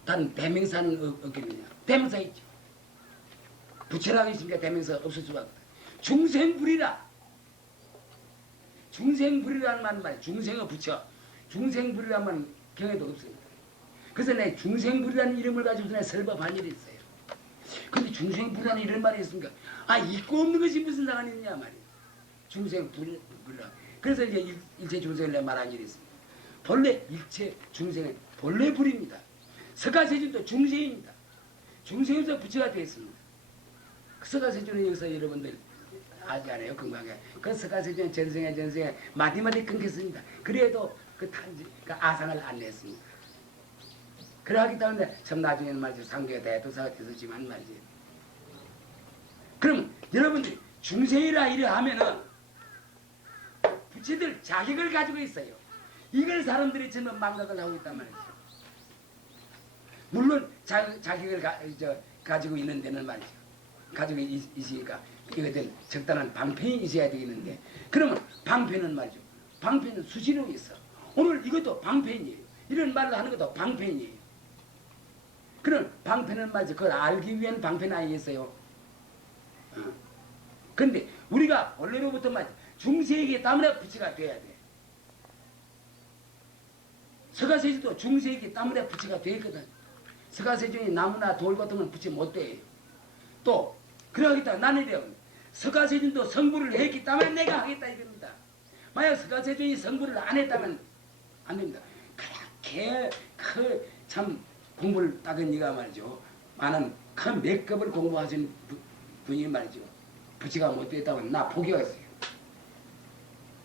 다른 대명사는 없겠느냐? 대명사 있죠. 붙이라고 있으니까 대명사 없을 수가 없다. 중생불이라. 중생불이라는 말은 말이야. 중생의 붙여. 중생불이라는 경에도 없습니다. 그래서 내 중생불이라는 이름을 가지고서 내 설법한 일이 있어요. 근데 중생불이라는 이런 말이 있습니까? 있고 없는 것이 무슨 상관이 있냐 말이에요. 중생불이라. 그래서 이제 일체 중생을 내 말한 일이 있습니다. 본래 일체 중생은 본래 불입니다. 석가세존도 중생입니다. 중생에서 부처가 되어 있습니다. 그 석가세존은 여기서 여러분들 알지 않아요? 건강하게. 그 석가세존 전생에 마디마디 끊겼습니다. 그래도 그 아상을 안 냈습니다. 그러기 때문에 참 나중에는 말이죠. 상교의 대도사가 되었지만 말이죠. 그럼 여러분들이 중생이라 이래 하면은 부처들 자격을 가지고 있어요. 이걸 사람들이 전부 망각을 하고 있단 말이죠. 물론 자격을 가지고 있는 데는 말이죠. 가지고 있으니까 이것들 적당한 방편이 있어야 되겠는데, 그러면 방편은 말이죠. 방편은 수시로 있어. 오늘 이것도 방편이에요. 이런 말을 하는 것도 방편이에요. 그런 방편은 말이죠. 그걸 알기 위한 방편 아니겠어요? 그런데 우리가 원래로부터 말이죠. 중세기에 땀에 부치가 돼야 돼. 서가세주도 중세기에 땀에 부치가 되거든. 서가세주니 나무나 돌 같은 건 부치 못 돼요. 또 그러겠다. 나는 이래요. 서가세준도 성불을 했기 때문에 내가 하겠다 이겁니다. 만약 서가세준이 성불을 안 했다면 안 됩니다. 그렇게 참 공부를 따은 니가 말이죠. 많은 큰 맥급을 공부하신 분이 말이죠. 부치가 못 됐다면 나 포기하겠어요.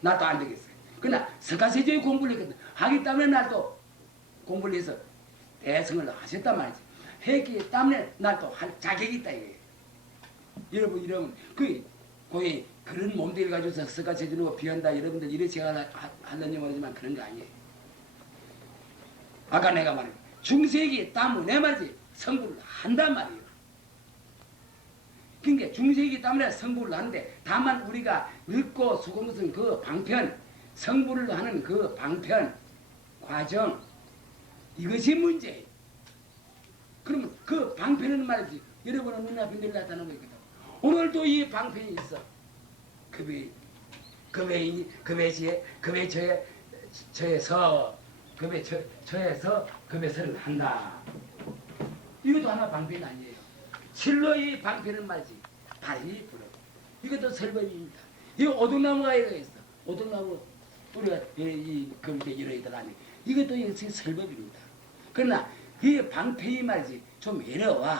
나도 안 되겠어요. 그러나 서가세준이 공부를 했거든. 하기 때문에 나도 공부를 해서 대성을 하셨단 말이죠. 했기 때문에 나도 할 자격이 있다 이거예요. 여러분 이러면 고이 그런 몸들을 가지고서 서가세준으로 비한다 여러분들 이래 제가 하려니 모르지만 그런 거 아니에요. 아까 내가 말했 중세기 때문에 말이지 성불을 한단 말이에요. 그러니까 중세기 때문에 성불을 하는데 다만 우리가 읽고 수고무슨 그 방편 성불을 하는 그 방편 과정 이것이 문제예요. 그러면 그 방편은 말이지 여러분은 눈앞에 늘 나타나고 있거든. 오늘도 이 방편이 있어. 저에서 급에서를 한다. 이것도 하나 방편 아니에요. 실로 이 방편은 말이지 발이 불어. 이것도 설법입니다. 이 오동나무가 이거 있어. 오동나무 우리가 그렇게 이러이들 아니. 이것도 역시 설법입니다. 그러나 이 방편이 말이지 좀 어려워.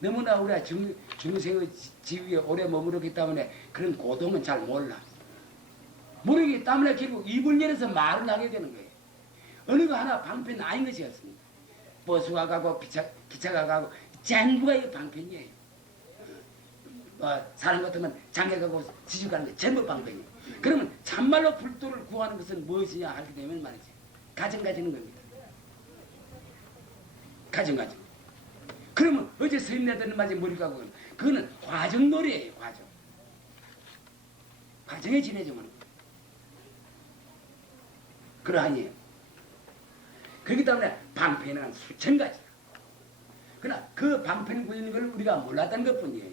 너무나 우리가 중생의 지위에 오래 머무르기 때문에 그런 고통은 잘 몰라. 모르기 때문에 결국 입을 열어서 말을 하게 되는 거예요. 어느 거 하나 방편 아닌 것이었습니다. 버스가 가고 기차가 가고 전부가 이 방편이에요. 사람 같으면 장에 가고 지주 가는 게 전부 방편이에요. 그러면 참말로 불도를 구하는 것은 무엇이냐 하게 되면 말이지 가정 가지는 겁니다. 가정 가지고. 그러면 어제 서인네들은 맞지 머리가 그거는 과정놀이에요. 과정. 과정에 지내주면 그러하니 그렇기 때문에 방편은 수천 가지. 그러나 그 방편 구는 걸 우리가 몰랐다는 것뿐이에요.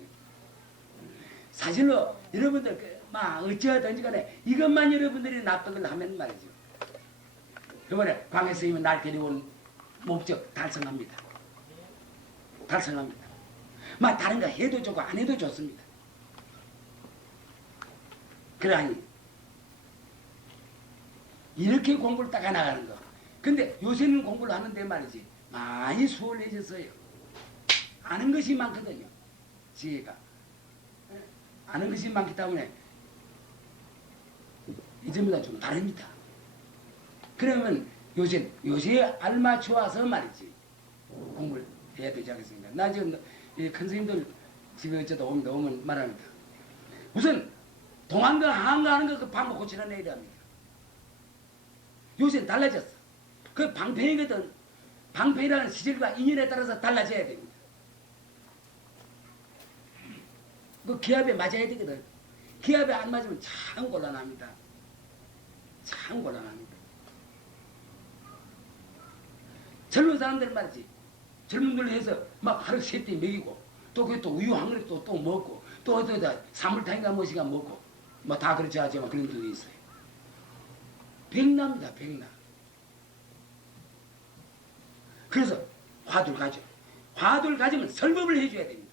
사실로 여러분들 막 어찌하든지 간에 이것만 여러분들이 납득을 하면 말이죠. 이번에 광해스님이 날 데려온 목적 달성합니다. 달성합니다. 막 다른 거 해도 좋고 안 해도 좋습니다. 그러하니 이렇게 공부를 따가 나가는 거. 근데 요새는 공부를 하는데 말이지 많이 수월해졌어요. 아는 것이 많거든요. 지혜가 아는 것이 많기 때문에 이전보다 좀 다릅니다. 그러면 요새에 알맞춰 와서 말이지 공부를 해야 되지 않겠습니까? 나 지금 큰 선생님들 지금 저도 오면 말합니다. 우선 동안과 하한가 하는 거 그 방법 고치는 애를 합니다. 요새는 달라졌어. 그 방편이거든. 방편이라는 시절과 인연에 따라서 달라져야 됩니다. 그 기압에 맞아야 되거든. 기압에 안 맞으면 참 곤란합니다. 참 곤란합니다. 젊은 사람들 말이지. 젊은 걸로 해서 막 하루 세끼 먹이고 또 그게 또 우유 한 그릇 또 먹고 또 어디다 사물탕인가 무엇인가 먹고 뭐 다 그렇지 않지만 그런 분도 있어요. 백납니다. 백납. 그래서 화두를 가져. 화두를 가지면 설법을 해줘야 됩니다.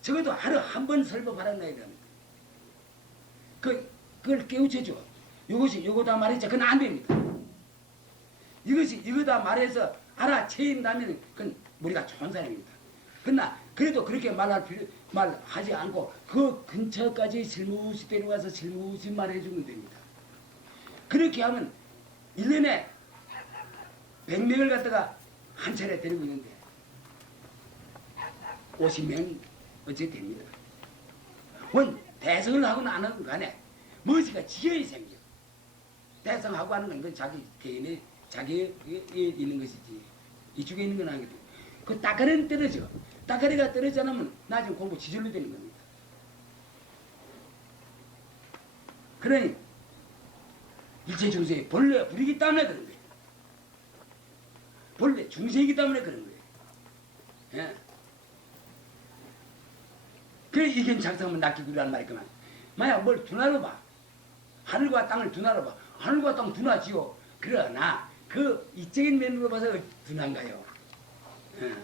적어도 하루 한 번 설법하라는 놔야 됩니다. 그걸 깨우쳐줘. 요거다 말했자 그건 안 됩니다. 이거다 말해서 알아채인다면 그건 우리가 좋은 사람입니다. 그러나 그래도 그렇게 말하지 않고 그 근처까지 실무시 데려가서 실무시 말해주면 됩니다. 그렇게 하면 1년에 100명을 갖다가 한 차례 데리고 있는데 50명 어째 됩니다. 원 대성을 하거나 안 하건 간에 무엇이가 지연이 생겨. 대성하고 하는 건 그건 자기 개인의 자기에 있는 것이지 이쪽에 있는 건 아니거든. 그 따가리는 떨어져. 따가리가 떨어지 않으면 나중에 공부 지절로 되는 겁니다. 그러니 일체 중생이 본래 불이기 때문에 그런 거예요. 본래 중생이기 때문에 그런 거예요. 예. 그래 이견 작성하면 낚이구라는 말이구만. 만약 뭘 둔하로 봐. 하늘과 땅을 둔하로 봐. 하늘과 땅 둔하지요. 그러나 그 이적인 면으로 봐서 둔한가요? 예.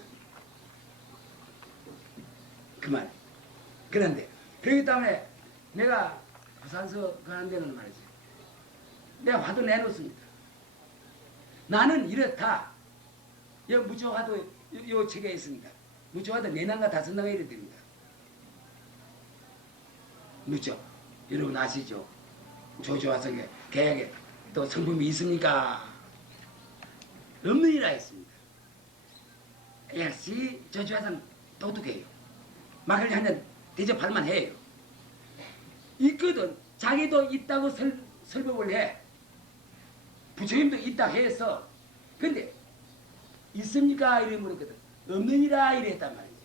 그 말. 그런데 그렇기 때문에 내가 부산서 가는 데는 말이지. 내가 화도 내놓습니다. 나는 이렇다. 여 무조화도 요 책에 있습니다. 무조화도 4낭과 5낭 이래 됩니다. 무조. 여러분 아시죠? 조조화성에 계약에 또 성품이 있습니까? 없느니라 했습니다. 역시 조조화성 똑똑해요. 막걸리 한잔 대접할만 해요. 있거든. 자기도 있다고 설법을 해. 부처님도 있다 해서. 근데 있습니까? 이래 물었거든. 없느니라 이래 했단 말이지.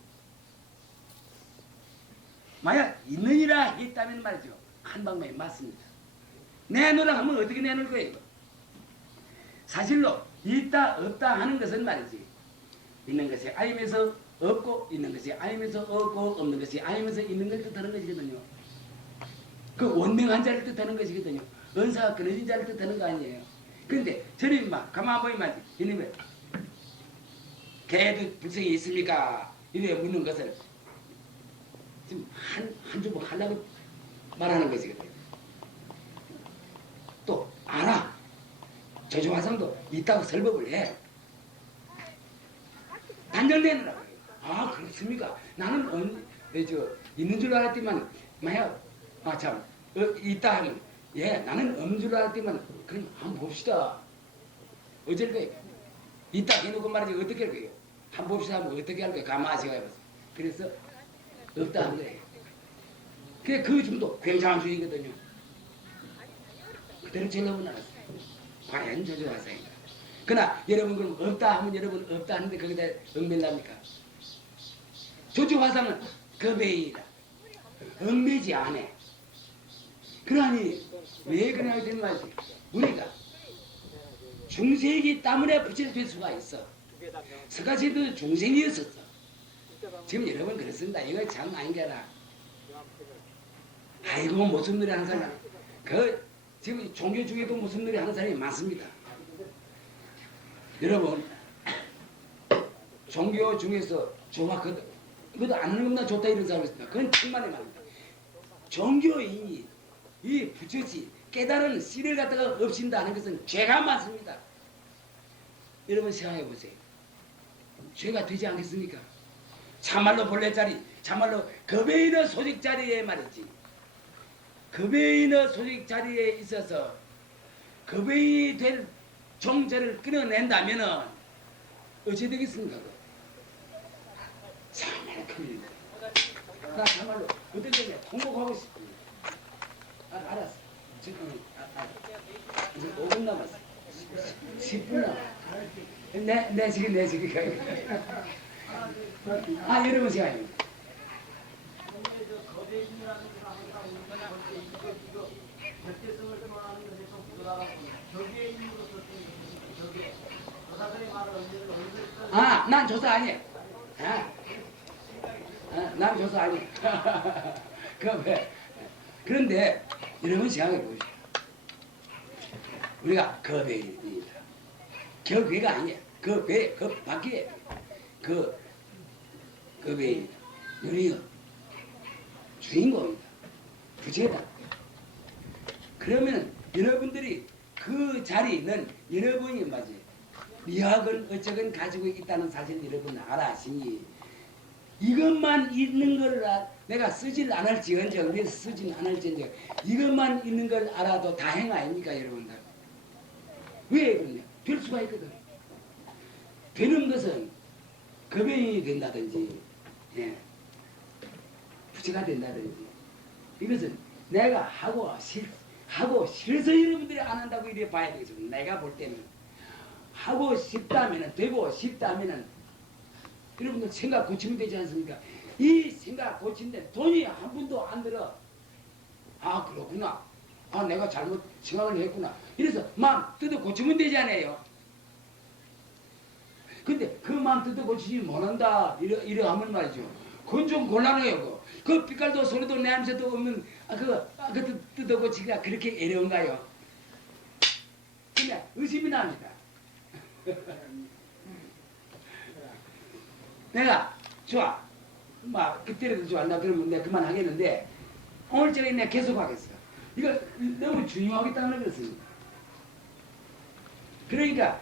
만약 있느니라 했다면 말이죠. 한 방법이 맞습니다. 내놓으라 하면 어떻게 내놓을 거예요? 사실로 있다 없다 하는 것은 말이지. 있는 것이 아니면서 없고 있는 것이 아니면서 없고 없는 것이 아니면서 있는 걸 뜻하는 것이거든요. 그 원명한 자를 뜻하는 것이거든요. 은사가 끊어진 자를 뜻하는 거 아니에요. 그런데 저는 막 가만 보이면 이놈의 개도 불성이 있습니까? 이래 묻는 것을 지금 한 주먹 하려고 말하는 것이거든요. 또 알아. 조조화성도 있다고 설법을 해. 단정되느라고 해요. 아 그렇습니까? 나는 있는 줄 알았지만 만약 참 있다 하면 예 나는 없는 줄 알았지만 그럼 한번 봅시다. 어쩔 거예요? 있다 해놓고 말이지 어떻게 할 거예요? 한번 봅시다 하면 어떻게 할 거예요? 가만히 해봐서. 그래서 없다 한 거예요. 그게 그 정도 굉장한 주의거든요. 그대로 전력은 알았어요. 과연 조조화성인가? 그러나 여러분 그럼 없다 하면 여러분 없다 하는데 거기다 얽매랍니까? 조조화성은 거배이다. 얽매지 않아. 그러니 왜 그러냐 되는 말이지. 우리가 중생이기 때문에 부처될 수가 있어. 스가시도 중생이었었어. 지금 여러분 그렇습니다. 이거 참 아닌게라. 아이고 모습놀이 하는 사람. 지금 종교 중에도 모습놀이 하는 사람이 많습니다. 여러분 종교 중에서 좋아 그것도 안 하는 것보다 좋다 이런 사람이 있습니다. 그건 천만의 말입니다. 종교인이 이 부처지 깨달은 씨를 갖다가 없인다 하는 것은 죄가 많습니다. 여러분 생각해 보세요. 죄가 되지 않겠습니까? 참말로 본래자리 참말로 급여인의 소직자리에 말이지. 급여인의 소직자리에 있어서 급여인이 될 정죄를 끊어낸다면은 어찌 되겠습니까? 참말로 큰일입니다. 나 참말로 어떤 점에 통곡하고 싶습니다. 알았어. 지금 이제 5분 남았어. 10분 남았어. 내 지금 여러분 시간입니다. 난 조사 아니야. 난 조사 아니야. 그런데 여러분 생각해 보십시오. 우리가 거배입니다. 격배가 아니야. 그 밖에 거배입니다. 우리가 주인공입니다. 부재다. 그러면 여러분들이 그 자리는 여러분이 맞지. 미학은 어쩌건 가지고 있다는 사실 여러분 알아시니 이것만 있는 걸 내가 쓰질 않을지언정 왜 쓰진 않을지언정 이것만 있는 걸 알아도 다행 아닙니까 여러분들? 왜 그러냐? 될 수가 있거든. 되는 것은 거병이 된다든지 부처가 된다든지 이것은 내가 하고 하고 싫어서 여러분들이 안 한다고 이래 봐야 되겠습니다. 내가 볼 때는 하고 싶다면은 되고 싶다면은 여러분들 생각 고치면 되지 않습니까? 이 생각 고친데 돈이 한 푼도 안 들어. 아 그렇구나. 아 내가 잘못 생각을 했구나. 이래서 마음 뜯어 고치면 되잖아요. 근데 그 마음 뜯어 고치지 못한다 이래 하면 말이죠. 그건 좀 곤란해요. 그 빛깔도 소리도 냄새도 없는 그 뜯어 고치기가 그렇게 어려운가요? 그냥 의심이 납니다. 내가 좋아. 막 그때라도 좋아한다 그러면 내가 그만하겠는데 오늘 저녁에 내가 계속하겠어. 이거 너무 중요하겠다는 그렇습니다. 그러니까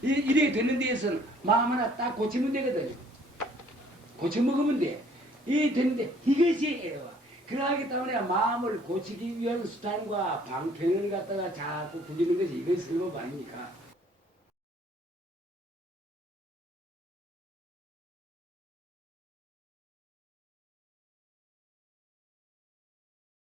이렇게 되는 데에서는 마음 하나 딱 고치면 되거든요. 고쳐 먹으면 돼. 이 되는데 이것이 애로와. 그러하기 때문에 마음을 고치기 위한 수단과 방편을 갖다가 자꾸 부리는 것이 이것이 설법 아닙니까?